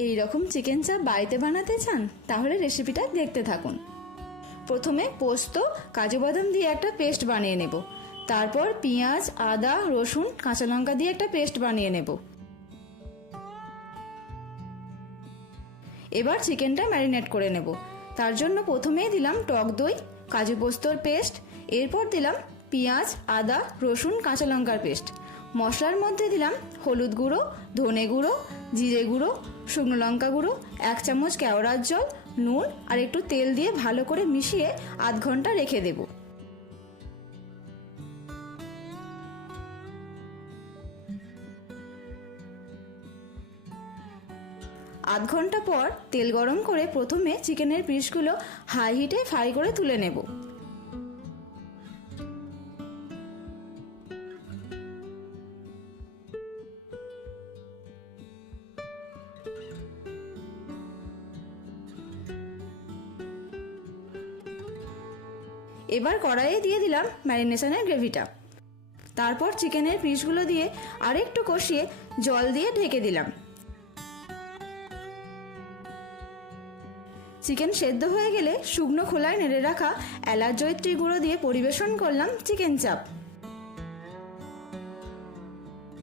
এই রকম চিকেন চাপ বাড়িতে বানাতে চান তাহলে রেসিপিটা দেখতে থাকুন। প্রথমে পোস্ত, কাজু বাদাম দিয়ে একটা পেস্ট বানিয়ে নেব। তারপর পেঁয়াজ, আদা, রসুন, কাঁচা লঙ্কা দিয়ে একটা পেস্ট বানিয়ে নেব। এবার চিকেনটা ম্যারিনেট করে নেব। তার জন্য প্রথমেই দিলাম টক দই, কাজু পোস্তর পেস্ট, এরপর দিলাম পেঁয়াজ, আদা, রসুন, কাঁচা লঙ্কার পেস্ট। মশলার মধ্যে দিলাম হলুদ গুঁড়ো, ধনে গুঁড়ো, জিরে গুঁড়ো, শুকনো লঙ্কা গুঁড়ো, 1 চামচ কেওড়ার জল, নুন আর একটু তেল দিয়ে ভালো করে মিশিয়ে আধ ঘন্টা রেখে দেব। আধ ঘন্টা পর তেল গরম করে প্রথমে চিকেনের পিসগুলো হাই হিটে ফ্রাই করে তুলে নেব। এবার কড়াইয়ে দিয়ে দিলাম ম্যারিনেশনের গ্রেভিটা। তারপর চিকেনের পিসগুলো দিয়ে আরেকটু কষিয়ে জল দিয়ে ঢেকে দিলাম। চিকেন সেদ্ধ হয়ে গেলে শুকনো খোলায় নেড়ে রাখা এলাচ জয়িত্রী গুঁড়ো দিয়ে পরিবেশন করলাম চিকেন চাপ।